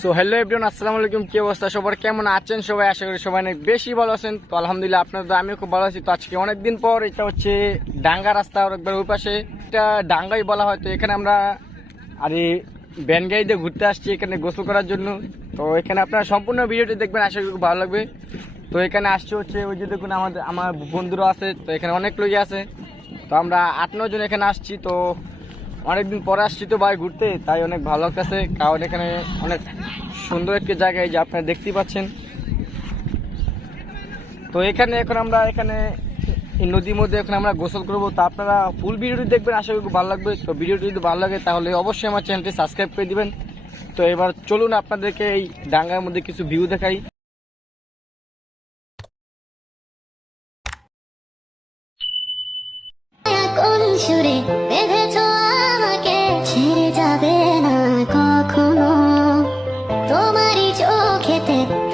So hello everyone আসসালামু আলাইকুম, কি অবস্থা? সবার কেমন আছেন? সবাই আশা করি সবাই অনেক বেশি ভালো আছেন। তো আলহামদুলিল্লাহ আপনাদের, আমিও খুব ভালো আছি। তো আজকে অনেকদিন পর এটা হচ্ছে ডাঙ্গা রাস্তা একবার ওই পাশে। এটা ডাঙ্গাই বলা হয়, তো এখানে আমরা আর এই ব্যান গাড়িতে ঘুরতে আসছি এখানে গোসল করার জন্য। তো এখানে আপনারা সম্পূর্ণ ভিডিওটি দেখবেন, আশা করি খুব ভালো লাগবে। তো এখানে আসছে হচ্ছে ওই যে দেখুন আমাদের, আমার বন্ধুরা আছে, তো এখানে অনেক লোকই আছে। তো আমরা আট, নয় জন এখানে আসছি, তো অনেকদিন পরে আসছি তো ভাই ঘুরতে, তাই অনেক ভালো লাগতেছে। কারণ এখানে অনেক সুন্দর একটি জায়গা, এই যে আপনারা দেখতেই পাচ্ছেন। তো এখানে এখন আমরা এখানে নদীর মধ্যে এখন আমরা গোসল করব। তো আপনারা ফুল ভিডিওটি দেখবেন, আশা করি ভালো লাগবে। তো ভিডিওটি যদি ভালো লাগে, তাহলে অবশ্যই আমার চ্যানেলটি সাবস্ক্রাইব করে দিবেন। তো এবার চলুন আপনাদেরকে এই ডাঙ্গার মধ্যে কিছু ভিউ দেখাই। সুরে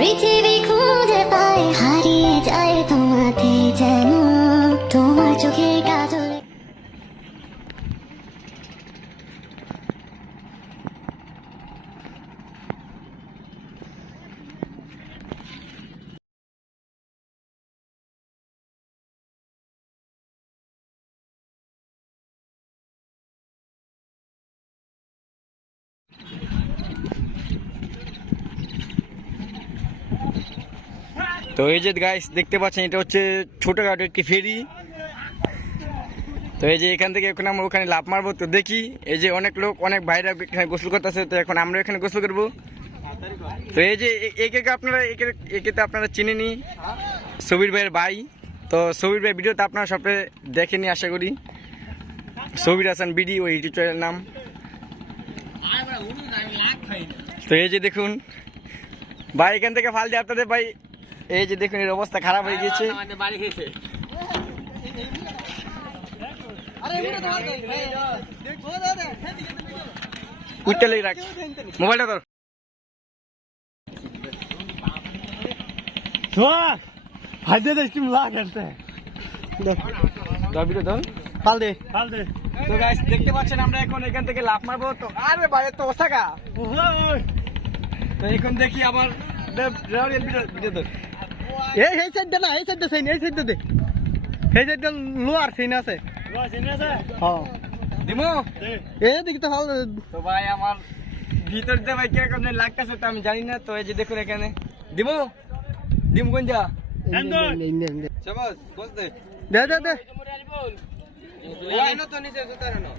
every TV তো এই যে গাইস দেখতে পাচ্ছেন, এটা হচ্ছে ছোটখাটো একটি ফেরি। তো এই যে এখান থেকে এখন আমরা ওখানে লাভ মারবো। তো দেখি, এই যে অনেক লোক, অনেক বাইরে এখানে গোসল করতেছে, তো এখন আমরা এখানে গোসল করব। তো এই যে একে আপনারা, একে একে তো আপনারা চিনে নি সবির ভাইয়ের ভাই। তো সবির ভাই ভিডিও তো আপনারা সবে দেখেনি আশা করি। সবির হাসান বিডি, ওই ইউটিউব চ্যানেলের নাম। তো এই যে দেখুন, ভাই এখান থেকে ফাল দিয়ে আপনাদের ভাই এই যে দেখুন এর অবস্থা খারাপ হয়ে গেছে। উঠতে লেগে রাখ। মোবাইলটা ধর। হাইদে দে খেলতে ধর। দে। তো গাইস দেখতে পাচ্ছেন আমরা এখন এখান থেকে লাফ মারবো তো। আরে ভাই তো ওসাকা তো এখন দেখি আবার ভিডিও এই এই সাইড দে না এই সাইড দে সাইন এই সাইড দে। এই সাইড দে লোয়ার সাইন আছে? হ্যাঁ। দিমু? এই দিকে তো ফাল তো ভাই আমার ভিতর দিয়ে ভাই কীরকম লাগতেছে তো আমি জানি না তো এই যে দেখুন এখানে। দিমু? দিম কোন যা সবাস বস দে। দে দে তো নিচে সুতারানো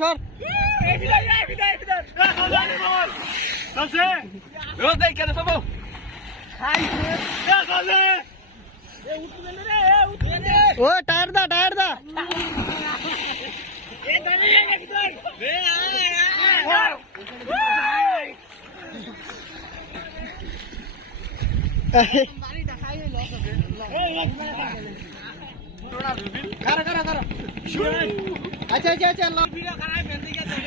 চল। ও টায়ার দা দা। আচ্ছা আচ্ছা আচ্ছা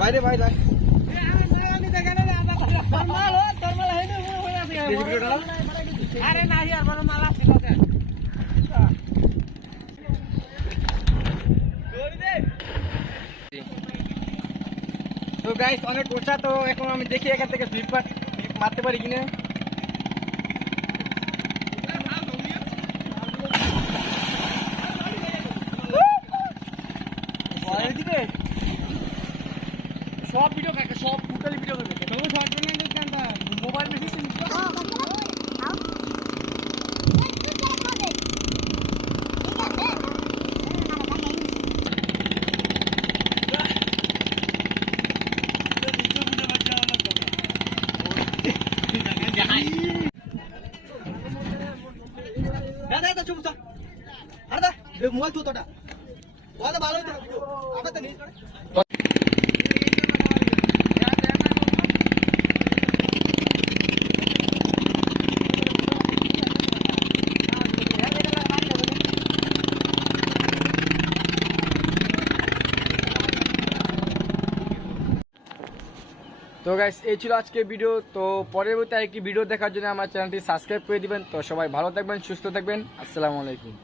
বাইরে বাইরে আরে না ইয়ার বড় মালা ফিলাতে তো গাইস অনেক উঁচা তো এখন আমি দেখি এখান থেকে ফ্লিপ মারতে পারি কিনা ভয়ের দিকে সব ভিডিও কাকে সব টোটালি ভিডিও করবে তবু শর্ট ভিডিও মোবাইল বেশি দাদা দাদা চুপ থাক আরে দা মোবাইল তো তোটা ওটা ভালো হইতো ভিডিও আমরা তো নেই তো গাইস এই ছিল আজকে ভিডিও তো পরবর্তী আরেকটি ভিডিও দেখার জন্য আমার চ্যানেলটি সাবস্ক্রাইব করে দিবেন। তো সবাই ভালো থাকবেন, সুস্থ থাকবেন। আসসালামু আলাইকুম।